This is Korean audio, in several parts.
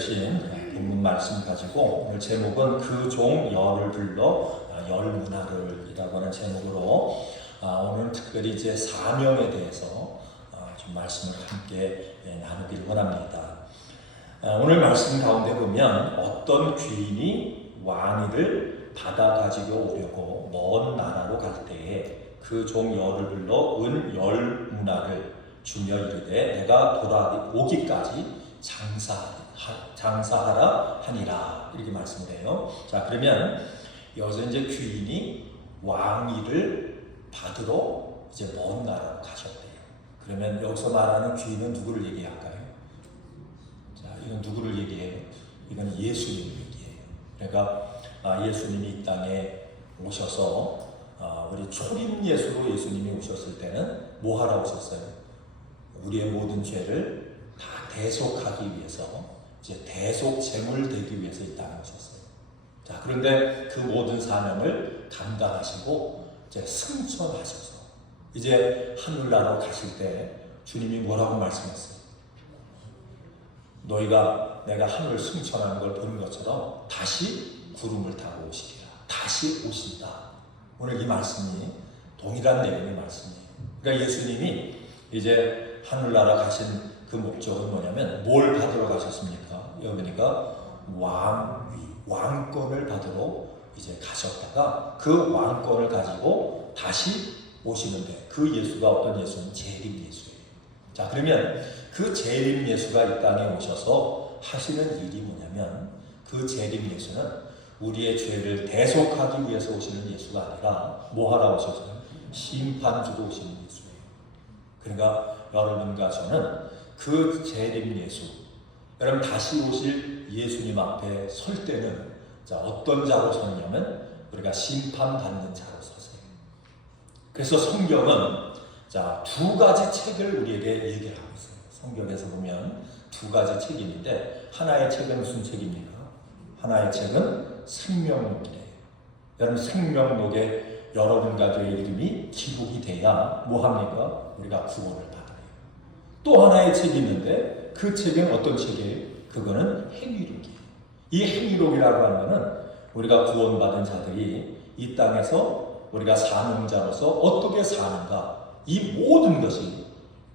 주신 본문 말씀 가지고 오늘 제목은 그 종 열을 불러 열문화를이라고 하는 제목으로 오늘 특별히 이제 사명에 대해서 좀 말씀을 함께 나누기를 원합니다. 오늘 말씀 가운데 보면 어떤 귀인이 왕위를 받아 가지고 오려고 먼 나라로 갈 때에 그 종 열을 불러 은 열문화를 주며 이르되 내가 돌아오기까지 장사하라 하니라, 이렇게 말씀을 해요. 자, 그러면 여기서 이제 귀인이 왕위를 받으러 이제 먼 나라로 가셨대요. 그러면 여기서 말하는 귀인은 누구를 얘기할까요? 자, 이건 누구를 얘기해요? 이건 예수님을 얘기해요. 그러니까 예수님이 이 땅에 오셔서 우리 초림 예수로 예수님이 오셨을 때는 뭐 하러 오셨어요? 우리의 모든 죄를 다 대속하기 위해서, 이제 대속 제물 되기 위해서 이 땅에 오셨어요. 자, 그런데 그 모든 사명을 감당하시고 이제 승천하셔서 이제 하늘나라로 가실 때 주님이 뭐라고 말씀했어요? 너희가 내가 하늘 승천하는 걸 보는 것처럼 다시 구름을 타고 오시리라. 다시 오신다. 오늘 이 말씀이 동일한 내용의 말씀이에요. 그러니까 예수님이 이제 하늘나라 가신 그 목적은 뭐냐면 뭘 받으러 가셨습니까? 여러분이가 왕권을 받으러 이제 가셨다가 그 왕권을 가지고 다시 오시는데, 그 예수가 어떤 예수는 재림 예수예요. 자, 그러면 그 재림 예수가 이 땅에 오셔서 하시는 일이 뭐냐면, 그 재림 예수는 우리의 죄를 대속하기 위해서 오시는 예수가 아니라 뭐 하러 오셔서요? 심판주로 오시는 예수예요. 그러니까 여러분과 저는 그 재림 예수, 여러분 다시 오실 예수님 앞에 설 때는 자, 어떤 자로 서냐면 우리가 심판받는 자로 서세요. 그래서 성경은 자, 두 가지 책을 우리에게 얘기를 하고 있어요. 성경에서 보면 두 가지 책이 있는데, 하나의 책은 무슨 책입니까? 하나의 책은 생명록이래요. 여러분, 생명록에 여러분 가족의 이름이 기록이 돼야 뭐합니까? 우리가 구원을 받아요. 또 하나의 책이 있는데 그 책은 어떤 책이에요? 그거는 행위록이에요. 이 행위록이라고 하는 것은 우리가 구원받은 자들이 이 땅에서 우리가 사명자로서 어떻게 사는가, 이 모든 것이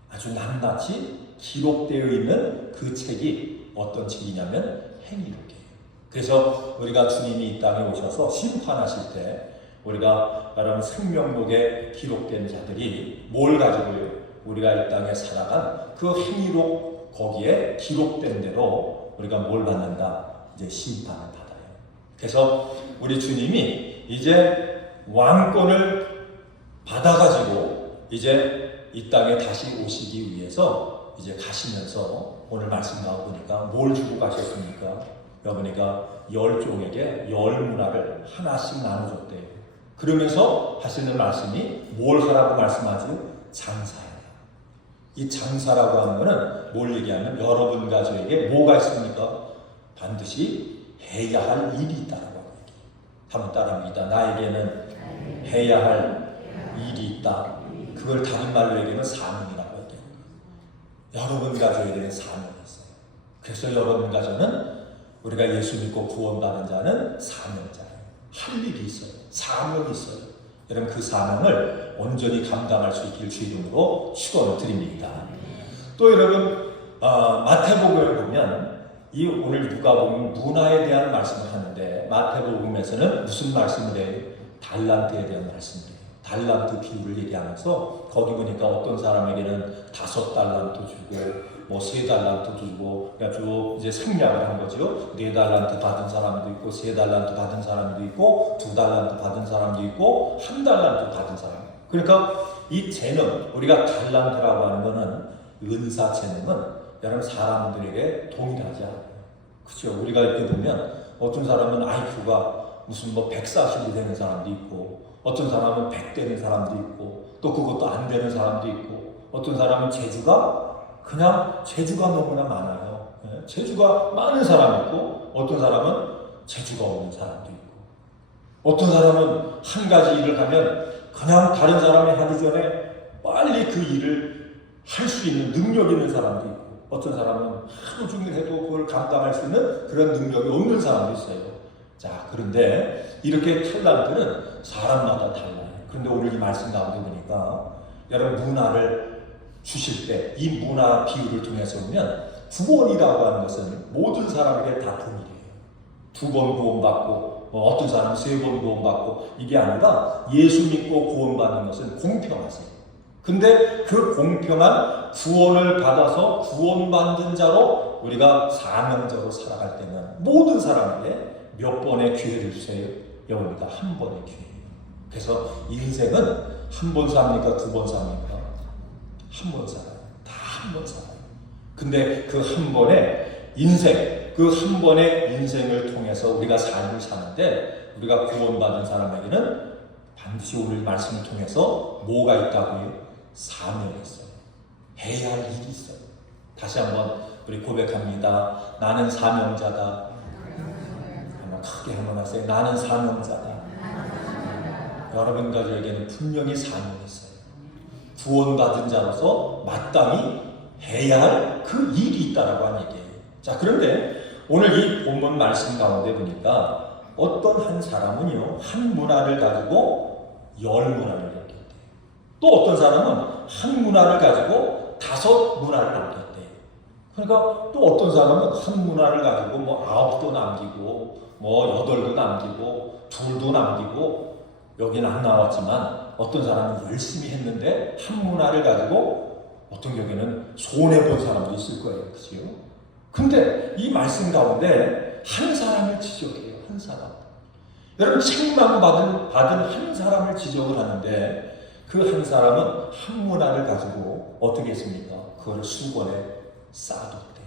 아주 낱낱이 기록되어 있는 그 책이 어떤 책이냐면 행위록이에요. 그래서 우리가 주님이 이 땅에 오셔서 심판하실 때 우리가 여러분 생명록에 기록된 자들이 뭘 가지고요? 우리가 이 땅에 살아간 그 행위록 거기에 기록된 대로 우리가 뭘 받는다? 이제 심판을 받아요. 그래서 우리 주님이 이제 왕권을 받아가지고 이제 이 땅에 다시 오시기 위해서 이제 가시면서 오늘 말씀 나오니까 뭘 주고 가셨습니까? 여러분이가 열종에게 열문화를 하나씩 나눠줬대요. 그러면서 하시는 말씀이 뭘 하라고 말씀하죠? 장사해라. 이 장사라고 하는 것은 뭘 얘기하면 여러분과 저에게 뭐가 있습니까? 반드시 해야 할 일이 있다라고 얘기해요. 한번 따라합니다. 나에게는 해야 할 일이 있다. 그걸 다른 말로 얘기하면 사명이라고 얘기해요. 여러분과 저에게는 사명이 있어요. 그래서 여러분과 저는 우리가 예수 믿고 구원받은 자는 사명자예요. 할 일이 있어요. 사명이 있어요. 여러분, 그 사명을 온전히 감당할 수 있길 주 이름으로 축원을 드립니다. 또 여러분, 마태복음을 보면 이 오늘 누가복음 문화에 대한 말씀을 하는데, 마태복음에서는 무슨 말씀을 해요? 달란트에 대한 말씀을 해요. 달란트 비유를 얘기하면서 거기 보니까 어떤 사람에게는 5달란트 주고 뭐 3달란트 주고, 그러니까 이제 생략을 한 거죠. 4달란트 받은 사람도 있고, 3달란트 받은 사람도 있고, 2달란트 받은 사람도 있고, 1달란트 받은 사람. 그러니까 이 재능, 우리가 달란트라고 하는 거는 은사 재능은 여러분 사람들에게 동일하지 않아요. 그렇죠? 우리가 이렇게 보면 어떤 사람은 IQ가 무슨 뭐 140이 되는 사람도 있고, 어떤 사람은 100 되는 사람도 있고, 또 그것도 안 되는 사람도 있고, 어떤 사람은 재주가 너무나 많아요. 재주가 많은 사람이 있고, 어떤 사람은 재주가 없는 사람도 있고, 어떤 사람은 한 가지 일을 하면 그냥 다른 사람이 하기 전에 빨리 그 일을 할 수 있는 능력 있는 사람도 있고, 어떤 사람은 하루 종일 해도 그걸 감당할 수 있는 그런 능력이 없는 사람도 있어요. 자, 그런데 이렇게 탤런트는 사람마다 달라요. 그런데 오늘 이 말씀 가운데 보니까 여러분 문화를 주실 때 이 문화 비유를 통해서 보면 구원이라고 하는 것은 모든 사람에게 다 동일해요. 2번 구원받고 어떤 사람은 3번 구원받고 이게 아니라 예수 믿고 구원받는 것은 공평하세요. 근데 그 공평한 구원을 받아서 구원받는 자로 우리가 사명자로 살아갈 때는 모든 사람에게 몇 번의 기회를 주세요? 여러분과 한 번의 기회예요. 그래서 인생은 한 번 삽니까? 2번 삽니까? 한 번 살아요. 다 한 번 살아요. 근데 그 한 번의 인생, 그 한 번의 인생을 통해서 우리가 삶을 사는데 우리가 구원받은 사람에게는 반드시 오늘 말씀을 통해서 뭐가 있다고요? 사명이 있어요. 해야 할 일이 있어요. 다시 한번 우리 고백합니다. 나는 사명자다. 한번 크게 한번 하세요. 나는 사명자다. 여러분과 저에게는 분명히 사명이 있어요. 구원받은 자로서 마땅히 해야 할 그 일이 있다라고 하는 얘기예요. 자, 그런데 오늘 이 본문 말씀 가운데 보니까 어떤 한 사람은요, 한 문화를 가지고 10문화를 남겼대요. 또 어떤 사람은 한 문화를 가지고 5 문화를 남겼대요. 그러니까 또 어떤 사람은 한 문화를 가지고 9도 남기고 8도 남기고 2도 남기고 여기는 안 나왔지만 어떤 사람은 열심히 했는데 한 문화를 가지고 어떤 경우에는 손해본 사람도 있을 거예요. 그죠? 근데 이 말씀 가운데 한 사람을 지적해요. 한 사람. 여러분 책망받은 한 사람을 지적을 하는데 그 한 사람은 한 문화를 가지고 어떻게 했습니까? 그걸 수건에 쌓아뒀대요.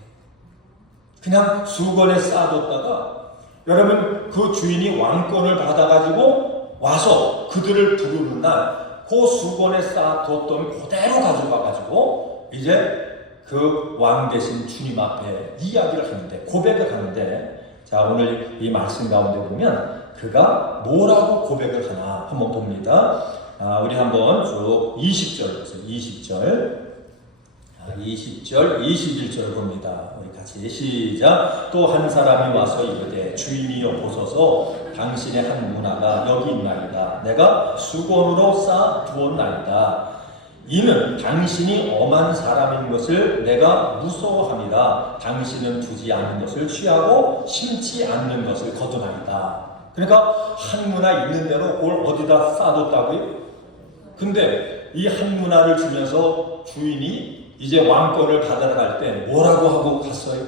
그냥 수건에 쌓아뒀다가 여러분 그 주인이 왕권을 받아가지고 와서 그들을 부르는 날 그 수건에 쌓아뒀던 그대로 가져가가지고 이제 그 왕 대신 주님 앞에 이야기를 하는데 고백을 하는데 자 오늘 이 말씀 가운데 보면 그가 뭐라고 고백을 하나 한번 봅니다. 우리 한번 쭉 20절 보세요. 20절 21절 봅니다. 우리 같이 시작. 또 한 사람이 와서 이르되 주인이여 보소서 당신의 한 문화가 여기 있나이다. 내가 수건으로 쌓아 두었나이다. 이는 당신이 엄한 사람인 것을 내가 무서워합니다. 당신은 두지 않는 것을 취하고 심지 않는 것을 거두나이다. 그러니까 한 문화 있는 대로 그걸 어디다 쌓아뒀다고요? 근데 이 한 문화를 주면서 주인이 이제 왕권을 받아러 갈 때 뭐라고 하고 갔어요?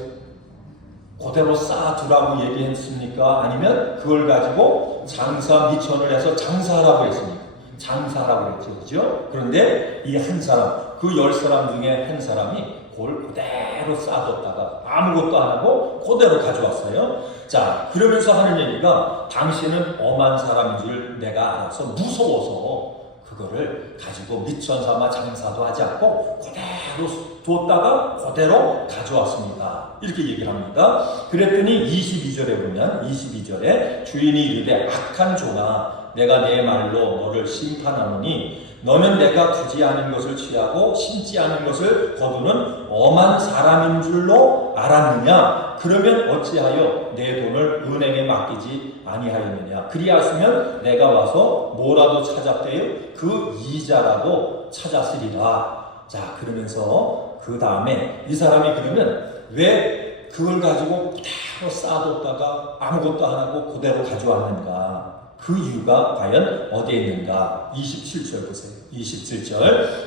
그대로 쌓아두라고 얘기했습니까? 아니면 그걸 가지고 장사 미천을 해서 장사하라고 했습니까? 장사하라고 했죠. 그죠? 그런데 이 한 사람, 그 10사람 중에 한 사람이 그걸 그대로 쌓아뒀다가 아무것도 안 하고 그대로 가져왔어요. 자, 그러면서 하는 얘기가 당신은 엄한 사람인 줄 내가 알아서 무서워서 그거를 가지고 미천 삼아 장사도 하지 않고 그대로 뒀다가 그대로 가져왔습니다. 이렇게 얘기를 합니다. 그랬더니 22절에 보면 22절에 주인이 이르되 악한 종아 내가 내 말로 너를 심판하노니 너는 내가 두지 않은 것을 취하고 심지 않은 것을 거두는 엄한 사람인 줄로 알았느냐? 그러면 어찌하여 내 돈을 은행에 맡기지 아니하였느냐? 그리하였으면 내가 와서 뭐라도 찾았대요? 그 이자라도 찾았으리라. 자, 그러면서 그 다음에 이 사람이 그러면 왜 그걸 가지고 그대로 쌓아뒀다가 아무것도 안 하고 그대로 가져왔는가? 그 이유가 과연 어디에 있는가? 27절 보세요. 27절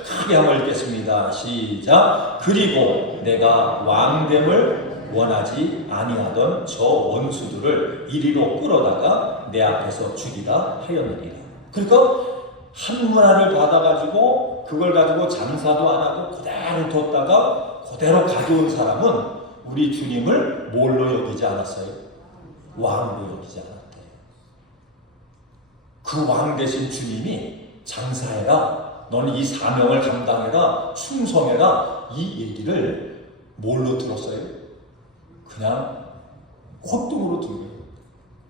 크게 한번 읽겠습니다. 시작. 그리고 내가 왕됨을 원하지 아니하던 저 원수들을 이리로 끌어다가 내 앞에서 죽이다 하였느니라. 그러니까 한 문화를 받아가지고 그걸 가지고 장사도 안 하고 그대로 뒀다가 그대로 가져온 사람은 우리 주님을 뭘로 여기지 않았어요? 왕으로 여기지 않았어요. 그 왕 대신 주님이 장사해라, 너는 이 사명을 감당해라, 충성해라, 이 얘기를 뭘로 들었어요? 그냥 콧등으로 들어요.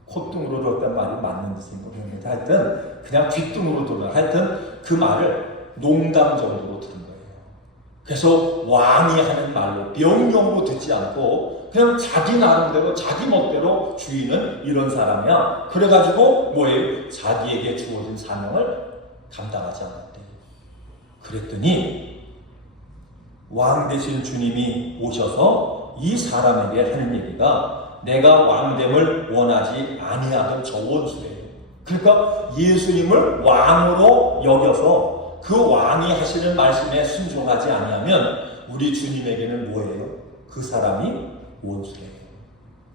콧등으로 들었다는 말이 맞는지 모르겠는데 하여튼 그냥 귓등으로 들어요. 하여튼 그 말을 농담 정도로 들은 거예요. 그래서 왕이 하는 말로 명령도 듣지 않고 그냥 자기 나름대로 자기 멋대로 주인은 이런 사람이야. 그래가지고 뭐예요? 자기에게 주어진 사명을 감당하지 않았대요. 그랬더니 왕 대신 주님이 오셔서 이 사람에게 하는 얘기가 내가 왕됨을 원하지 아니하던 저 원수예요. 그러니까 예수님을 왕으로 여겨서 그 왕이 하시는 말씀에 순종하지 아니하면 우리 주님에게는 뭐예요? 그 사람이 원수예요.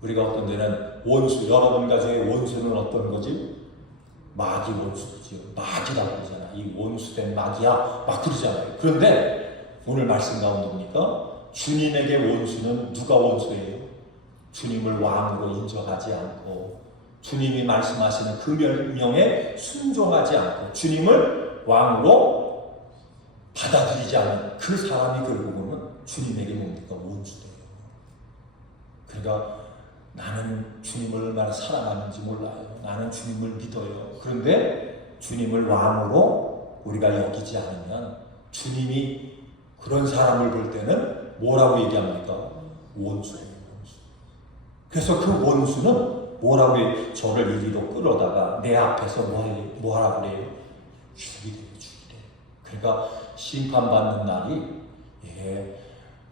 우리가 어떤 데는 원수, 여러분 가정의 원수는 어떤 거지? 마귀 원수죠. 마귀라고 그러잖아. 이 원수된 마귀야. 막 그러잖아요. 그런데 오늘 말씀 가운데 보니까 주님에게 원수는 누가 원수예요? 주님을 왕으로 인정하지 않고 주님이 말씀하시는 그 명령에 순종하지 않고 주님을 왕으로 받아들이지 않는 그 사람이 결국은 주님에게 뭡니까? 원수돼요. 그러니까 나는 주님을 얼마나 사랑하는지 몰라요. 나는 주님을 믿어요. 그런데 주님을 왕으로 우리가 여기지 않으면 주님이 그런 사람을 볼 때는 뭐라고 얘기합니까? 원수예요. 원수. 그래서 그 원수는 뭐라고 해요? 저를 이리로 끌어다가 내 앞에서 뭐 하라고 그래요? 죽이래요. 그러니까 심판받는 날이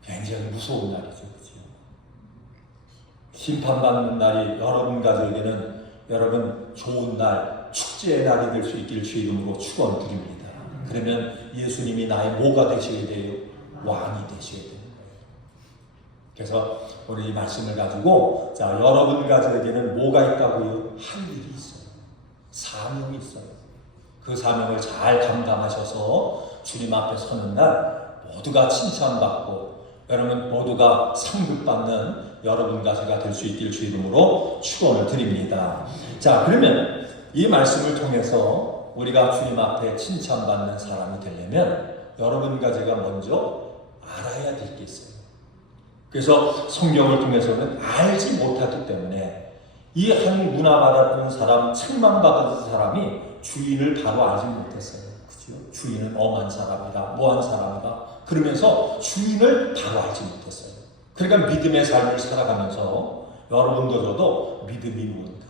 굉장히 무서운 날이죠. 그렇죠? 심판받는 날이 여러분 가족에게는 여러분 좋은 날, 축제의 날이 될 수 있기를 주 이름으로 축원드립니다. 그러면 예수님이 나의 뭐가 되셔야 돼요? 왕이 되셔야 되는 거예요. 그래서 오늘 이 말씀을 가지고 자 여러분 가족에게는 뭐가 있다고요? 할 일이 있어요. 사명이 있어요. 그 사명을 잘 감당하셔서 주님 앞에 서는 날 모두가 칭찬받고 여러분 모두가 상급받는 여러분 가족가 될 수 있기를 주 이름으로 축원을 드립니다. 자 그러면 이 말씀을 통해서 우리가 주님 앞에 칭찬받는 사람이 되려면 여러분과 제가 먼저 알아야 될 게 있어요. 그래서 성경을 통해서는 알지 못하기 때문에 이 한 문화받았던 사람, 책망받은 사람이 주인을 바로 알지 못했어요. 그렇죠? 주인은 엄한 사람이다, 뭐한 사람이다. 그러면서 주인을 바로 알지 못했어요. 그러니까 믿음의 삶을 살아가면서 여러분도 저도 믿음이 뭔가,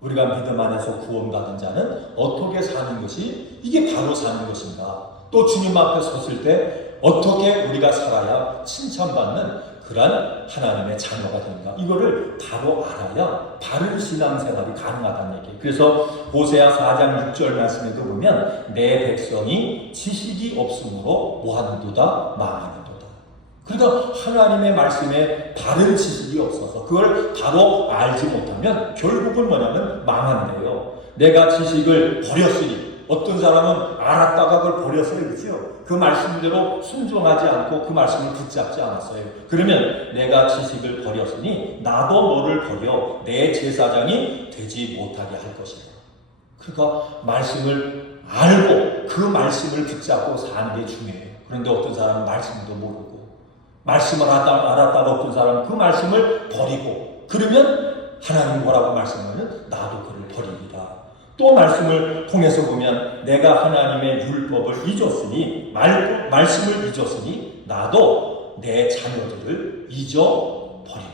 우리가 믿음 안에서 구원받은 자는 어떻게 사는 것이 이게 바로 사는 것인가, 또 주님 앞에 섰을 때 어떻게 우리가 살아야 칭찬받는 그러한 하나님의 자녀가 되는가, 이거를 바로 알아야 바른 신앙생활이 가능하다는 얘기예요. 그래서 호세아 4장 6절 말씀에도 보면 내 백성이 지식이 없으므로 뭐하는도다? 망하는도다. 그러니까 하나님의 말씀에 바른 지식이 없어서 그걸 바로 알지 못하면 결국은 뭐냐면 망한대요. 내가 지식을 버렸으니, 어떤 사람은 알았다가 그걸 버렸어요. 그렇죠? 그 말씀대로 순종하지 않고 그 말씀을 붙잡지 않았어요. 그러면 내가 지식을 버렸으니 나도 너를 버려 내 제사장이 되지 못하게 할 것이다. 그러니까 말씀을 알고 그 말씀을 붙잡고 사는 게 중요해요. 그런데 어떤 사람은 말씀도 모르고 말씀을 알았다가 어떤 사람은 그 말씀을 버리고, 그러면 하나님 뭐라고 말씀하면 나도 그를 버리리라. 또 말씀을 통해서 보면 내가 하나님의 율법을 잊었으니, 말씀을 잊었으니 나도 내 자녀들을 잊어버리리라.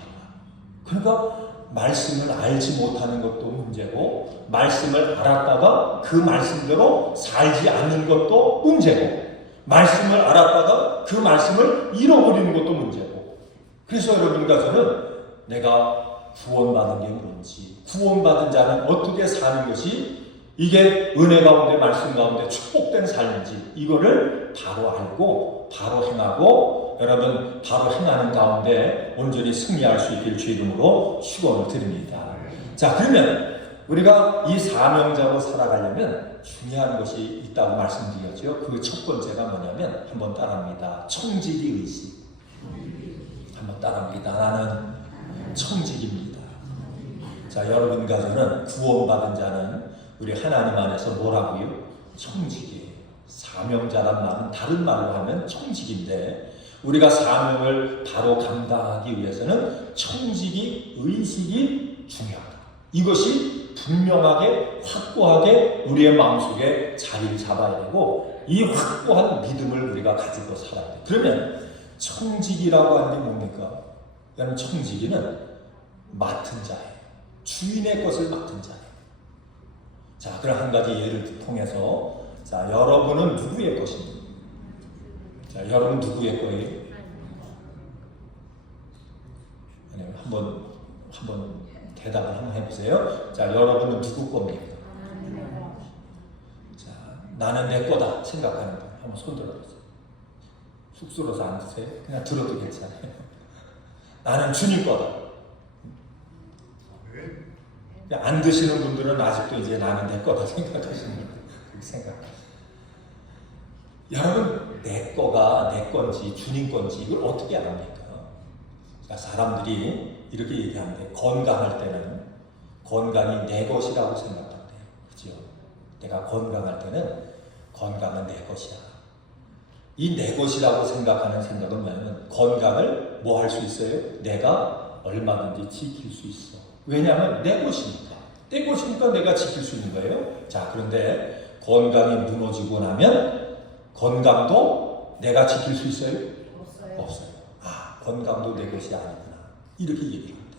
그러니까 말씀을 알지 못하는 것도 문제고, 말씀을 알았다가 그 말씀대로 살지 않는 것도 문제고, 말씀을 알았다가 그 말씀을 잃어버리는 것도 문제고. 그래서 여러분과 저는 내가 구원받은 게 뭔지, 구원받은 자는 어떻게 사는 것이 이게 은혜 가운데 말씀 가운데 축복된 삶인지, 이거를 바로 알고 바로 행하고 여러분 바로 행하는 가운데 온전히 승리할 수 있길 주 이름으로 축원을 드립니다. 자 그러면 우리가 이 사명자로 살아가려면 중요한 것이 있다고 말씀드렸죠. 그 첫 번째가 뭐냐면, 한번 따라합니다. 청지기 의식. 한번 따라합니다. 나는 청지기입니다. 자 여러분과 저는 구원받은 자는 우리 하나님 안에서 뭐라고요? 청지기예요. 사명자란 말은 다른 말로 하면 청지기인데, 우리가 사명을 바로 감당하기 위해서는 청지기 의식이 중요하다. 이것이 분명하게 확고하게 우리의 마음속에 자리를 잡아야 되고, 이 확고한 믿음을 우리가 가지고 살아야 돼. 그러면 청지기라고 하는 게 뭡니까? 그러면 청지기는 맡은 자예요. 주인의 것을 맡은 자예요. 자, 그럼 한 가지 예를 통해서, 자, 여러분은 누구의 것입니까? 자, 여러분 누구의 거예요? 아니, 한번 대답을 한번 해보세요. 자, 여러분은 누구 겁니까? 자, 나는 내 거다 생각하는 분 한번 손 들어보세요. 쑥스러워서 안 드세요? 그냥 들어도 괜찮아요. 나는 주님 거다. 안 드시는 분들은 아직도 이제 나는 내 거다 생각하시는 분들 그렇게 생각해요. 여러분, 내 거가 내 건지 주님 건지 이걸 어떻게 압니까? 자, 사람들이 이렇게 얘기하는데, 건강할 때는 건강이 내 것이라고 생각한대요. 그죠? 내가 건강할 때는 건강은 내 것이야. 이 내 것이라고 생각하는 생각은 뭐냐면, 건강을 뭐 할 수 있어요? 내가 얼마든지 지킬 수 있어. 왜냐하면 내 것이니까. 내 것이니까 내가 지킬 수 있는 거예요. 자, 그런데 건강이 무너지고 나면 건강도 내가 지킬 수 있어요? 없어요. 아, 건강도 내 것이 아니구나. 이렇게 얘기합니다.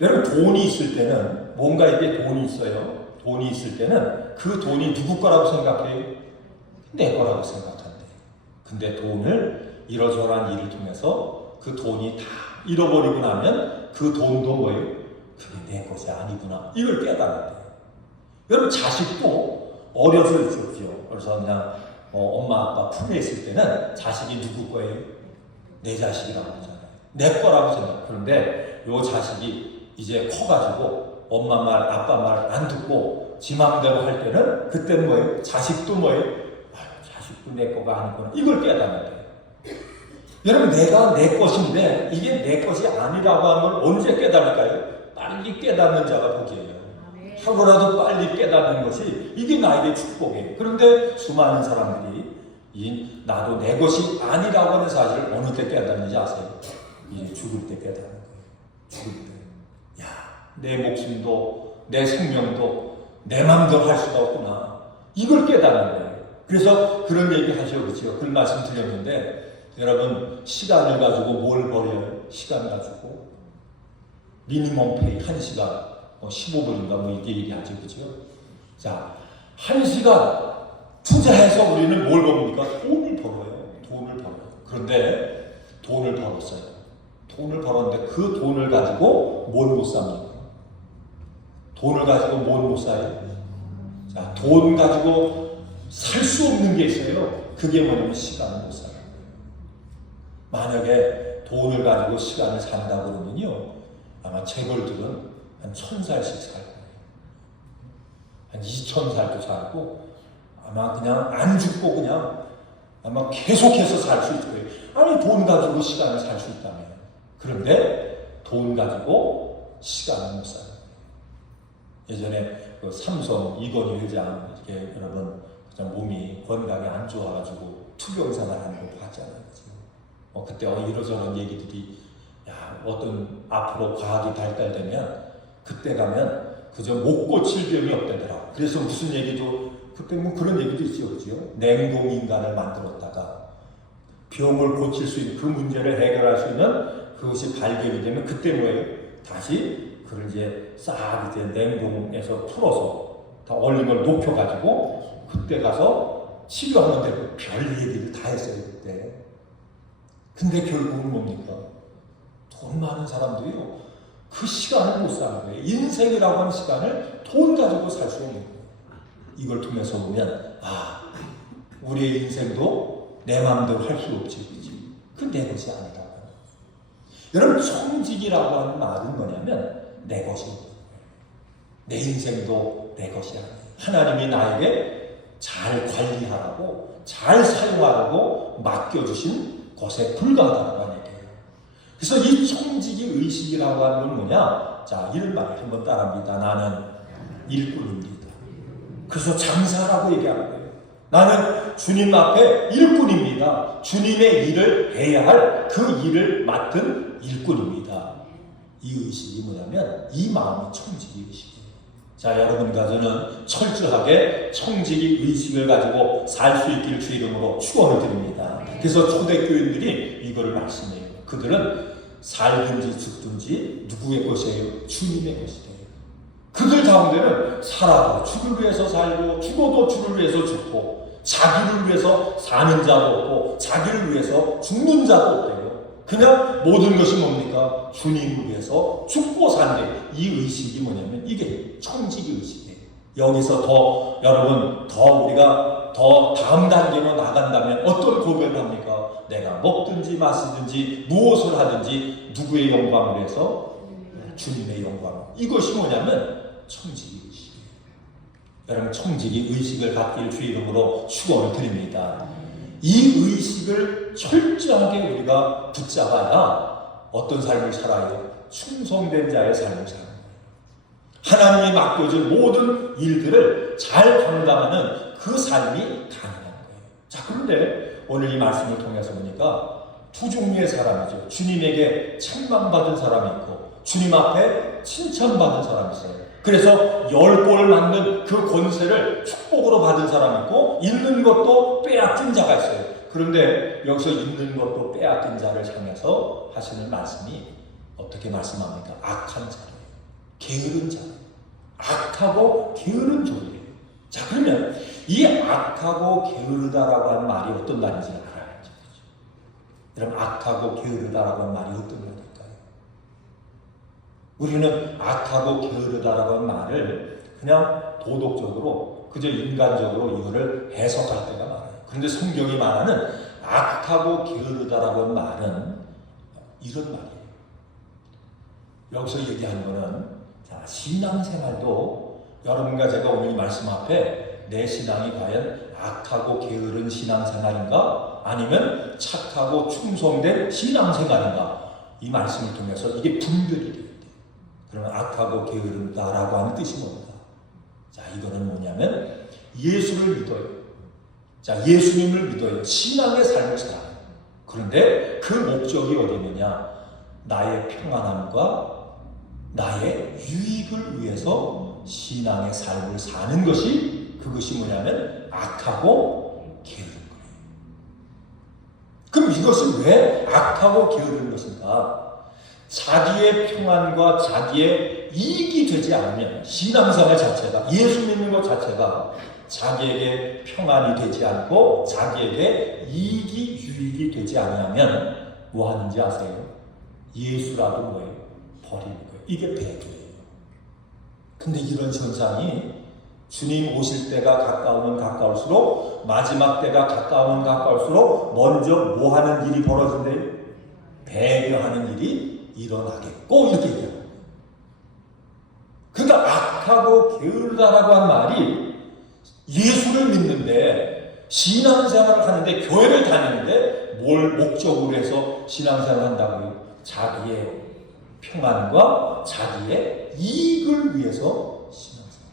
여러분, 돈이 있을 때는, 뭔가 이게 돈이 있어요. 돈이 있을 때는 그 돈이 누구 거라고 생각해요? 내 거라고 생각한대. 근데 돈을 이러저러한 일을 통해서 그 돈이 다 잃어버리고 나면 그 돈도 뭐예요? 그게 내 것이 아니구나. 이걸 깨닫는데. 여러분, 자식도 어려서 있었죠. 그래서 그냥 엄마 아빠 품에 있을 때는 자식이 누구 거예요? 내 자식이라고 하잖아요. 내 거라고 생각. 그런데 요 자식이 이제 커가지고 엄마 말, 아빠 말 안 듣고 지 마음대로 할 때는, 그때는 뭐예요? 자식도 뭐예요? 자식도 내 거가 아니구나. 이걸 깨닫는데. 여러분, 내가 내 것인데 이게 내 것이 아니라고 하는 걸 언제 깨달을까요? 빨리 깨닫는 자가 복이에요. 하고라도 빨리 깨닫는 것이 이게 나에게 축복이에요. 그런데 수많은 사람들이 나도 내 것이 아니라고 하는 사실을 어느 때 깨닫는지 아세요? 이제 죽을 때 깨닫는 거예요. 죽을 때. 야, 내 목숨도 내 생명도 내 마음대로 할 수가 없구나. 이걸 깨닫는 거예요. 그래서 그런 얘기 하셔. 그렇죠? 그 말씀 드렸는데, 여러분, 시간을 가지고 뭘 버려요? 시간 가지고 미니멈 페이 1시간 15분인가 뭐 이렇게 얘기하죠. 그죠? 자, 1시간 투자해서 우리는 뭘 벌습니까? 돈을 벌어요. 돈을 벌어요. 그런데 돈을 벌었어요. 돈을 벌었는데 그 돈을 가지고 뭘 못 삽니까? 돈을 가지고 뭘 못 사요? 자, 돈 가지고 살 수 없는 게 있어요. 그게 뭐냐면 시간을 못 사요. 만약에 돈을 가지고 시간을 산다 그러면요, 아마 재벌들은 한 1000살씩 살 거예요. 한 2000살도 살고, 아마 그냥 안 죽고 그냥 아마 계속해서 살 수 있을 거예요. 아니, 돈 가지고 시간을 살 수 있다면. 그런데 돈 가지고 시간을 못 사요. 예전에 그 삼성 이건희 회장, 이렇게 여러분 몸이 건강이 안 좋아가지고 투병생활 하는 거 봤잖아요. 그때 이러저런 얘기들이, 야, 어떤 앞으로 과학이 발달되면 그때 가면 그저 못 고칠 병이 없다더라. 그래서 무슨 얘기도, 그때 뭐 그런 얘기도 있죠. 그죠? 냉동 인간을 만들었다가 병을 고칠 수 있는, 그 문제를 해결할 수 있는 그것이 발견이 되면 그때 뭐예요? 다시 그걸 이제 싹 이제 냉동에서 풀어서 다 얼림을 높여가지고 그때 가서 치료하는 데로 별 얘기를 다 했어요. 그때. 근데 결국은 뭡니까? 돈 많은 사람도요, 그 시간을 못 사는 거예요. 인생이라고 하는 시간을 돈 가지고 살 수 없는 거예요. 이걸 통해서 보면, 아, 우리의 인생도 내 마음대로 할 수 없지, 그렇지? 그 내 것이 아니라고. 여러분, 청직이라고 하는 말은 뭐냐면 내 것입니다. 내 인생도 내 것이 아니에요. 하나님이 나에게 잘 관리하라고, 잘 사용하라고 맡겨주신 것에 불과하다고 하는 얘기예요. 그래서 이 청지기 의식이라고 하는 건 뭐냐? 자, 이런 말을 한번 따라합니다. 나는 일꾼입니다. 그래서 장사라고 얘기하는 거예요. 나는 주님 앞에 일꾼입니다. 주님의 일을 해야 할 그 일을 맡은 일꾼입니다. 이 의식이 뭐냐면 이 마음이 청지기 의식이에요. 자, 여러분과 저는 철저하게 청지기 의식을 가지고 살 수 있기를 주 이름으로 축원을 드립니다. 그래서 초대교인들이 이거를 말씀해요. 그들은 살든지 죽든지 누구의 것이에요? 주님의 것이에요. 그들 가운데는 살아도 주를 위해서 살고 죽어도 주를 위해서 죽고 자기를 위해서 사는 자도 없고 자기를 위해서 죽는 자도 없대요. 그냥 모든 것이 뭡니까? 주님을 위해서 죽고 산대. 이 의식이 뭐냐면 이게 청지기 의식이에요. 여기서 더 여러분 더 우리가 더 다음 단계로 나간다면 어떤 고백을 합니까? 내가 먹든지 마시든지 무엇을 하든지 누구의 영광을 위해서? 주님의 영광. 이것이 뭐냐면 청지기 의식이에요. 여러분 청지기 의식을 갖길 주 이름으로 축원을 드립니다. 이 의식을 철저하게 우리가 붙잡아야 어떤 삶을 살아요? 충성된 자의 삶을 사는 거예요. 하나님이 맡겨준 모든 일들을 잘 감당하는 그 삶이 가능한 거예요. 자, 그런데 오늘 이 말씀을 통해서 보니까 두 종류의 사람이죠. 주님에게 책망받은 사람이 있고 주님 앞에 칭찬받은 사람이 있어요. 그래서 10골 맞는 그 권세를 축복으로 받은 사람이 있고 있는 것도 빼앗긴 자가 있어요. 그런데 여기서 있는 것도 빼앗긴 자를 향해서 하시는 말씀이 어떻게 말씀합니까? 악한 자예요. 게으른 자예요. 악하고 게으른 종이에요. 자, 그러면 이 악하고 게으르다라고 하는 말이 어떤 말인지 알아야죠. 여러분 악하고 게으르다라고 하는 말이 어떤 말일까요? 우리는 악하고 게으르다라고 하는 말을 그냥 도덕적으로 그저 인간적으로 이거를 해석할 때가 많아요. 그런데 성경이 말하는 악하고 게으르다라고 하는 말은 이런 말이에요. 여기서 얘기하는 거는 자, 신앙생활도 여러분과 제가 오늘 이 말씀 앞에 내 신앙이 과연 악하고 게으른 신앙생활인가 아니면 착하고 충성된 신앙생활인가 이 말씀을 통해서 이게 분별이 돼요. 그러면 악하고 게으르다라고 하는 뜻이 뭡니까? 자, 이거는 뭐냐면 예수를 믿어요. 자, 예수님을 믿어요. 신앙의 삶을 살아요. 그런데 그 목적이 어디 있느냐? 나의 평안함과 나의 유익을 위해서 신앙의 삶을 사는 것이 그것이 뭐냐면 악하고 게으른 거예요. 그럼 이것은 왜 악하고 게으른 것인가? 자기의 평안과 자기의 이익이 되지 않으면 신앙생활 자체가 예수 믿는 것 자체가 자기에게 평안이 되지 않고 자기에게 이익이 유익이 되지 않으면 뭐 하는지 아세요? 예수라도 뭐예요? 버리는 거예요. 이게 배교예요. 근데 이런 현상이 주님 오실 때가 가까우면 가까울수록 마지막 때가 가까우면 가까울수록 먼저 뭐 하는 일이 벌어진대요? 배교하는 일이 일어나겠고 이렇게 얘기합니다. 그러니까 악하고 게으르다라고 한 말이 예수를 믿는데 신앙생활을 하는데 교회를 다니는데 뭘 목적으로 해서 신앙생활을 한다고요? 자기의 평안과 자기의 이익을 위해서 신앙생활.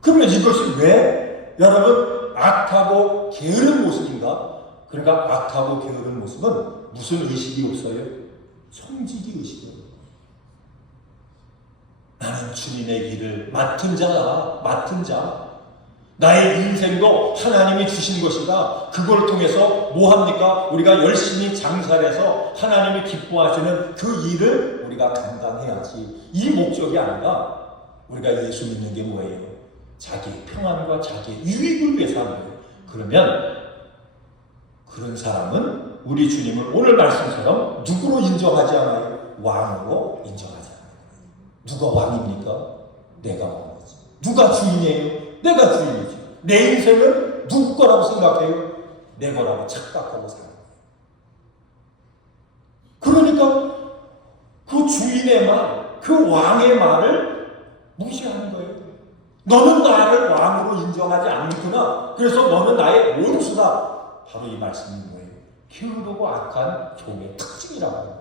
그러면 이것이 왜 여러분 악하고 게으른 모습인가? 그러니까 악하고 게으른 모습은 무슨 의식이 없어요? 청지기 의식이에요. 나는 주님의 일을 맡은 자. 나의 인생도 하나님이 주신 것이다. 그걸 통해서 뭐 합니까? 우리가 열심히 장사를 해서 하나님이 기뻐하시는 그 일을 우리가 감당해야지. 이 목적이 아니라 우리가 예수 믿는 게 뭐예요? 자기의 평안과 자기의 유익을 위해서 하는 거예요. 그러면 그런 사람은 우리 주님을 오늘 말씀처럼 누구로 인정하지 않아요? 왕으로 인정하지 않아요. 누가 왕입니까? 내가 왕이지. 누가 주인이에요? 내가 주인이지. 내 인생은 누구 거라고 생각해요? 내 거라고 착각하고 살아요. 그러니까 그 주인의 말, 그 왕의 말을 무시하는 거예요. 너는 나를 왕으로 인정하지 않는구나. 그래서 너는 나의 원수다. 바로 이 말씀이 뭐예요? 게으르고 악한 종의 특징이라고 합니다.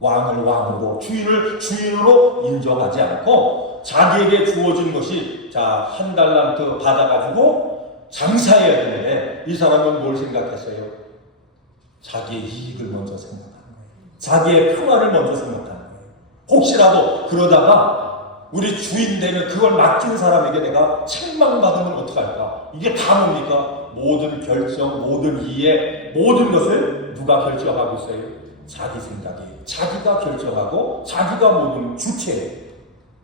왕을 왕으로, 주인을 주인으로 인정하지 않고 자기에게 주어진 것이 자, 한 달란트 받아가지고 장사해야 되는데 이 사람은 뭘 생각했어요? 자기의 이익을 먼저 생각하는 거예요. 자기의 평안을 먼저 생각하는 거예요. 혹시라도 그러다가 우리 주인 되는 그걸 맡긴 사람에게 내가 책망받으면 어떡할까? 이게 다 뭡니까? 모든 결정, 모든 이해, 모든 것을 누가 결정하고 있어요? 자기 생각이에요. 자기가 결정하고 자기가 모든 주체예요.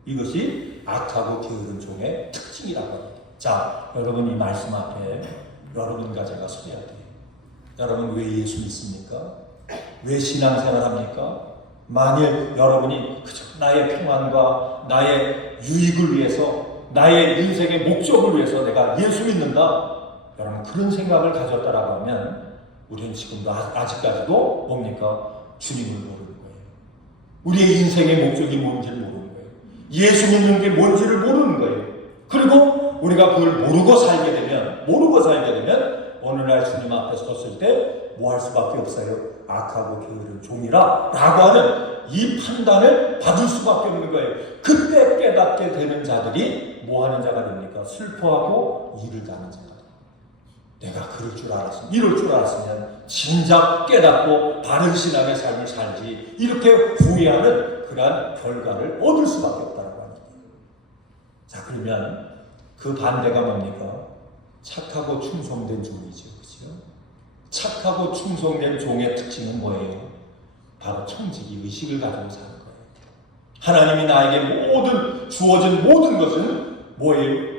이것이 악하고 게으른 종의 특징이라고 합니다. 자, 여러분 이 말씀 앞에 여러분과 제가 서야 돼요. 여러분 왜 예수 믿습니까? 왜 신앙생활 합니까? 만일 여러분이 그저 나의 평안과 나의 유익을 위해서, 나의 인생의 목적을 위해서 내가 예수 믿는다, 여러분 그런 생각을 가졌다라고 하면 우리는 지금도 아직까지도 뭡니까? 주님을 모르는 거예요. 우리의 인생의 목적이 뭔지를 모르는 거예요. 예수 믿는 게 뭔지를 모르는 거예요. 그리고 우리가 그걸 모르고 살게 되면 오늘날 주님 앞에 섰을 때 뭐 할 수밖에 없어요? 악하고 게으른 종이라 라고 하는 이 판단을 받을 수밖에 없는 거예요. 그때 깨닫게 되는 자들이 뭐 하는 자가 됩니까? 슬퍼하고 이를 가는 자가 됩니다. 내가 이럴 줄 알았으면 진작 깨닫고 바른 신앙의 삶을 살지, 이렇게 후회하는 그러한 결과를 얻을 수밖에 없다고 합니다. 자, 그러면 그 반대가 뭡니까? 착하고 충성된 종이죠. 그렇죠? 착하고 충성된 종의 특징은 뭐예요? 바로 청지기 의식을 가지고 사는 거예요. 하나님이 나에게 주어진 모든 것은 뭐예요?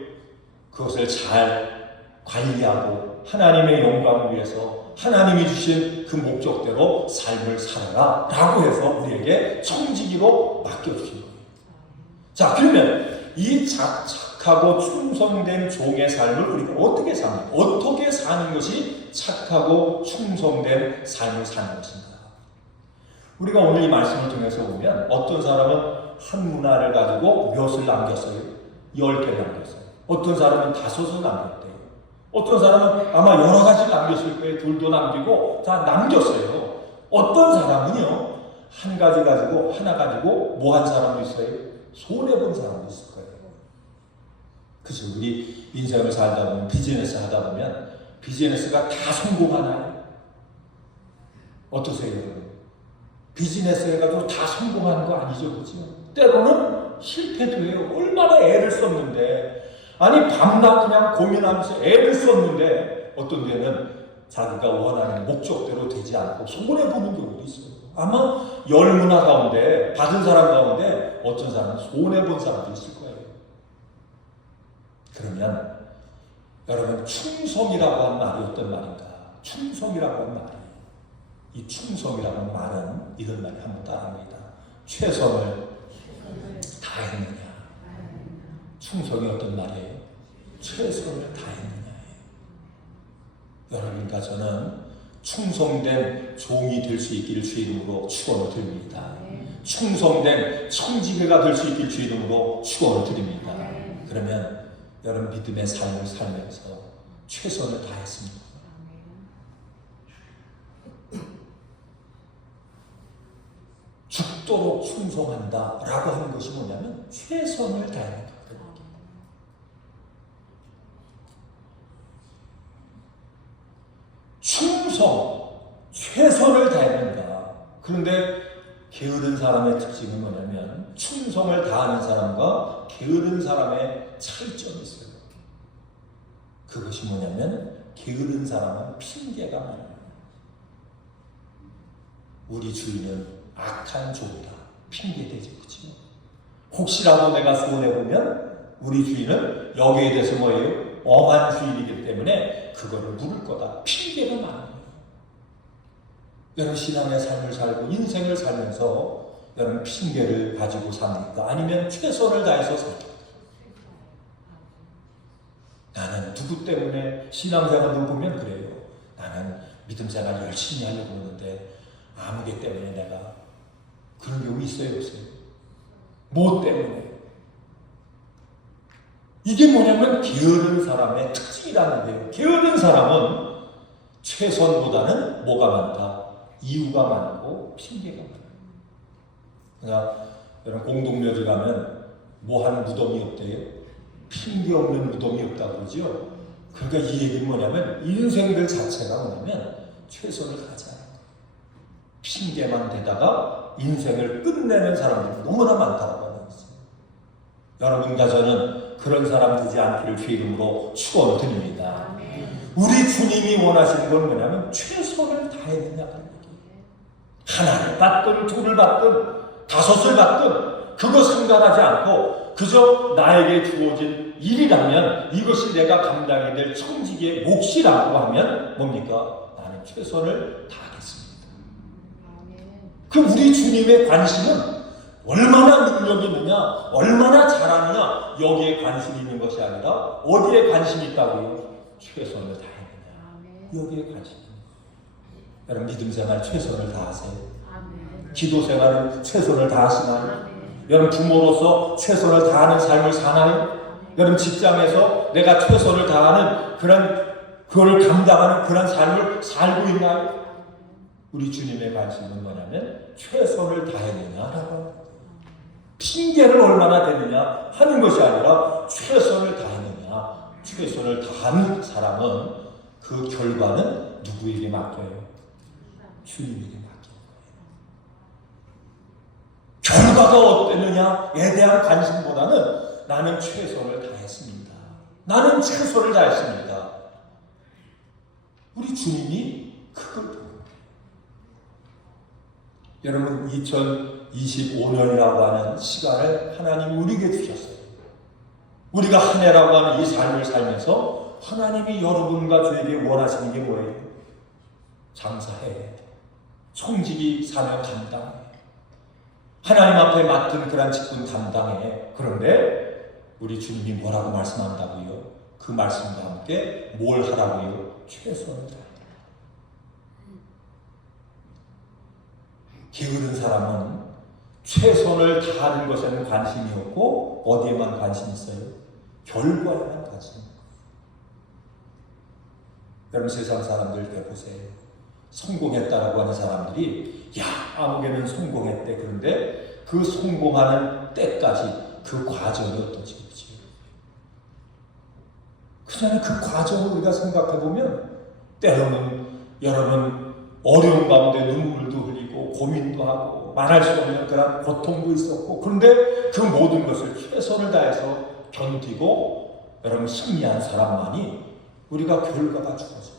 그것을 잘 관리하고 하나님의 영광을 위해서 하나님이 주신 그 목적대로 삶을 살아라 라고 해서 우리에게 청지기로 맡겨주신 거예요. 자, 그러면 이 착하고 충성된 종의 삶을 우리가 어떻게 삽니까? 어떻게 사는 것이 착하고 충성된 삶을 사는 것인가? 우리가 오늘 이 말씀을 통해서 보면 어떤 사람은 한 문화를 가지고 몇을 남겼어요? 10개를 남겼어요. 어떤 사람은 5을 남겼대요. 어떤 사람은 아마 여러 가지 남겼을 거예요. 둘도 남기고 다 남겼어요. 어떤 사람은요, 하나 가지고 뭐 한 사람도 있어요? 손해본 사람도 있을 거예요. 그래서 우리 인생을 살다 보면, 비즈니스 하다 보면 비즈니스가 다 성공하나요? 어떠세요, 여러분? 비즈니스 해가지고 다 성공하는 거 아니죠, 그렇죠? 때로는 실패도 해요. 얼마나 애를 썼는데, 아니 밤낮 그냥 고민하면서 애를 썼는데 어떤 데는 자기가 원하는 목적대로 되지 않고 손해보는 경우도 있어요. 아마 10문화 가운데 받은 사람 가운데 어떤 사람은 손해본 사람도 있을 거예요. 그러면 여러분, 충성이라고 하는 말이 어떤 말인가? 충성이라고 하는 말이, 이 충성이라고 하는 말은 이런 말이 한번 따라합니다. 최선을 다했느냐. 충성이 어떤 말이에요? 최선을 다했느냐예요. 여러분과 저는 충성된 종이 될 수 있기를 주의 이름으로 축원을 드립니다. 충성된 청지기가 될 수 있기를 주의 이름으로 축원을 드립니다. 그러면 여러분 믿음의 삶을 살면서 최선을 다했습니다. 죽도록 충성한다 라고 하는 것이 뭐냐면 최선을 다하는 것. 충성, 최선을 다했는가. 그런데 게으른 사람의 특징은 뭐냐면 충성을 다하는 사람과 게으른 사람의 차이점이 있어요. 그것이 뭐냐면 게으른 사람은 핑계가 많아요. 우리 주인은 악한 종이다. 핑계대죠. 그렇죠? 혹시라도 내가 손해보면 우리 주인은 여기에 대해서 뭐예요? 엄한 주인이기 때문에 그거를 물을 거다. 핑계가 많아요. 여러분 신앙의 삶을 살고 인생을 살면서 여러분 핑계를 가지고 삽니까? 아니면 최선을 다해서 삽니까? 나는 누구 때문에 신앙생활을 보면 그래요. 나는 믿음생활 열심히 하려고 하는데 아무개 때문에 내가 그런 경우 있어요, 없어요? 뭐 때문에? 이게 뭐냐면 게으른 사람의 특징이라는 거예요. 게으른 사람은 최선보다는 뭐가 많다? 이유가 많고 핑계가 많아요. 그러니까 여러분 공동묘지 가면 뭐 하는 무덤이 없대요? 핑계 없는 무덤이 없다고 그러죠. 그러니까 이 얘기는 뭐냐면 인생들 자체가 뭐냐면 최선을 다하지 않아요. 핑계만 대다가 인생을 끝내는 사람들이 너무나 많다고 하는 거죠. 여러분과 저는 그런 사람 되지 않기를 주의 이름으로 축원드립니다. 우리 주님이 원하시는 건 뭐냐면 최선을 다했느냐는 얘기예요. 하나를 받든 둘을 받든 다섯을 받든 그거 상관하지 않고 그저 나에게 주어진 일이라면 이것이 내가 감당해야 될 청지기의 몫이라고 하면 뭡니까? 나는 최선을 다하겠습니다. 그 우리 주님의 관심은 얼마나 능력이 있느냐, 얼마나 잘하느냐 여기에 관심이 있는 것이 아니라 어디에 관심이 있다고요? 최선을 다했느냐 여기에 관심이 있는 거예요. 여러분 믿음 생활 최선을 다하세요. 기도 생활은 최선을 다하시나요? 여러분 부모로서 최선을 다하는 삶을 사나요? 여러분 직장에서 내가 최선을 다하는 그걸 감당하는 그런 삶을 살고 있나요? 우리 주님의 관심은 뭐냐면 최선을 다했느냐라고 핑계를 얼마나 대느냐 하는 것이 아니라 최선을 다했느냐. 최선을 다한 사람은 그 결과는 누구에게 맡겨요? 주님에게 맡기는 거예요. 결과가 어땠느냐에 대한 관심보다는 나는 최선을 다했습니다. 나는 최선을 다했습니다. 우리 주님이 그걸 보는 거예요. 여러분 2025년이라고 하는 시간을 하나님 우리에게 주셨어요. 우리가 한 해라고 하는 이 삶을 살면서 하나님이 여러분과 저에게 원하시는 게 뭐예요? 장사해. 청지기 사명 감당해. 하나님 앞에 맡은 그런 직분 감당해. 그런데 우리 주님이 뭐라고 말씀한다고요? 그 말씀과 함께 뭘 하라고요? 최선을 다해. 게으른 사람은 최선을 다하는 것에는 관심이 없고 어디에만 관심이 있어요? 결과에만 관심이 있어요. 여러분 세상 사람들 대보세요. 성공했다라고 하는 사람들이 아무개는 성공했대. 그런데 그 성공하는 때까지 그 과정이 어떤지 모르지. 그냥 그 과정을 우리가 생각해보면 때로는 여러분 어려운 가운데 눈물도 흘리고 고민도 하고 말할 수 없는 그런 고통도 있었고 그런데 그 모든 것을 최선을 다해서 견디고 여러분 승리한 사람만이 우리가 결과가 주어져요.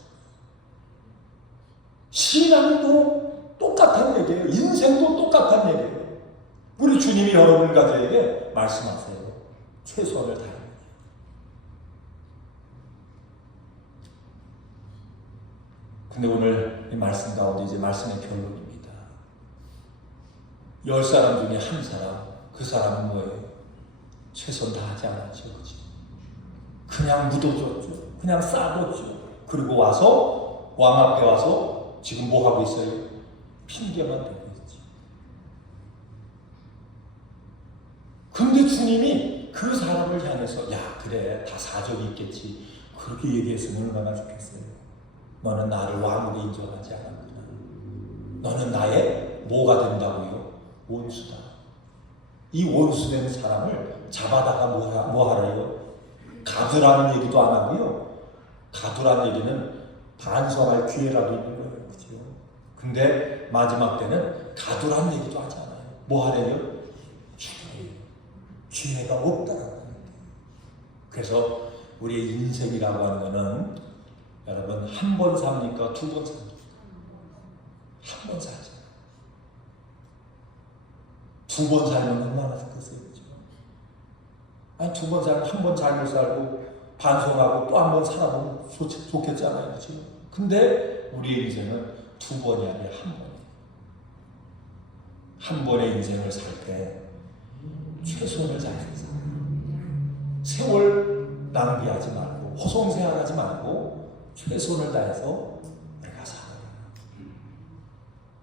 신앙도 똑같은 얘기예요. 인생도 똑같은 얘기예요. 우리 주님이 여러분과 저에게 말씀하세요. 최선을 다해요. 근데 오늘 이 말씀 가운데 이제 말씀의 결론입니다. 10사람 중에 한 사람, 그 사람은 뭐예요? 최선 다하지 않았죠. 그냥 묻어줬죠. 그냥 싸뒀죠. 그리고 와서 왕 앞에 와서 지금 뭐 하고 있어요? 핑계만 대고 있지. 근데 주님이 그 사람을 향해서 그래 다 사정이 있겠지. 그렇게 얘기했으면 얼마나 좋겠어요. 너는 나를 왕으로 인정하지 않았구나. 너는 나의 뭐가 된다고요? 원수다. 이 원수된 사람을 잡아다가 뭐 하래요? 가두라는 얘기도 안 하고요. 가두라는 얘기는 반성할 기회라도 있는 거예요. 그죠? 근데 마지막 때는 가두라는 얘기도 하지 않아요. 뭐 하래요? 죽여요. 기회가 없다라고 하는데. 그래서 우리의 인생이라고 하는 거는 여러분 한 번 삽니까? 두 번 삽니까? 한 번 살죠. 두 번 살면 얼마나 좋겠어요. 그렇죠? 아니 두 번 살면 한 번 잘못 살고 반성하고 또 한 번 살아보면 좋겠잖아요. 그렇죠? 근데 우리의 인생은 두 번이 아니라 한 번이에요. 한 번의 인생을 살 때 최선을 다해서 살아요. 세월 낭비하지 말고 허송세월하지 말고 최선을 다해서 내가 살아요.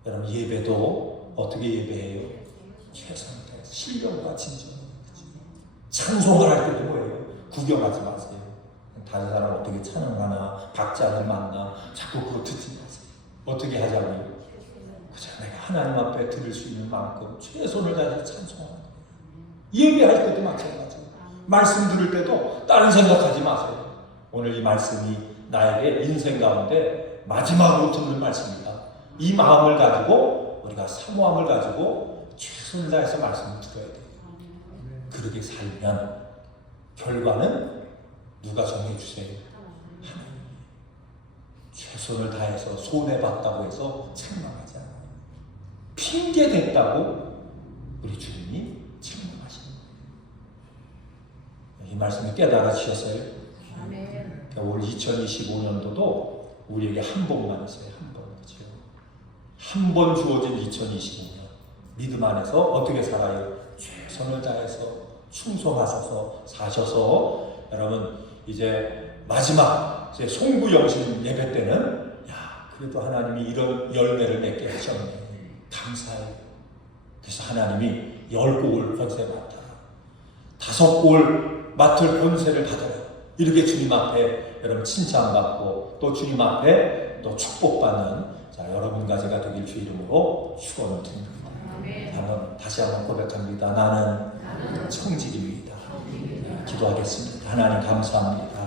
여러분 예배도 어떻게 예배해요? 최선을 다해서 신령과 진정으로. 찬송을 할 때도 뭐예요? 구경하지 마세요. 다른 사람 어떻게 찬양하나 박자를 맞나 자꾸 그거 듣지 마세요. 어떻게 하자고요? 그저 내가 하나님 앞에 들을 수 있는 만큼 최선을 다해서 찬송하는 거예요. 예배할 때도 마찬가지예요. 말씀 들을 때도 다른 생각하지 마세요. 오늘 이 말씀이 나에게 인생 가운데 마지막으로 듣는 말씀입니다. 이 마음을 가지고 우리가 사모함을 가지고 최선을 다해서 말씀을 들어야 돼요. 그렇게 살면 결과는 누가 정해주세요? 하나님. 최선을 다해서 손해봤다고 해서 책망하지 않아요. 핑계 댔다고 우리 주님이 책망하시는 거예요. 이 말씀을 깨달아지셨어요? 아멘. 올 2025년도도 우리에게 한 번만 있어요. 한 번. 그렇죠? 한 번 주어진 2025년. 믿음 안에서 어떻게 살아요? 최선을 다해서 충성하셔서 사셔서 여러분 이제 마지막 이제 송구영신 예배 때는 야 그래도 하나님이 이런 열매를 맺게 하셨네. 감사해요. 그래서 하나님이 10곡을 권세 맡아라. 5곡을 맡을 권세를 받아라. 이렇게 주님 앞에 여러분 칭찬받고 또 주님 앞에 또 축복받는 자 여러분과 제가 되길 주 이름으로 축원을 드립니다. 다시 한번 고백합니다. 나는 청직입니다. 기도하겠습니다. 하나님 감사합니다.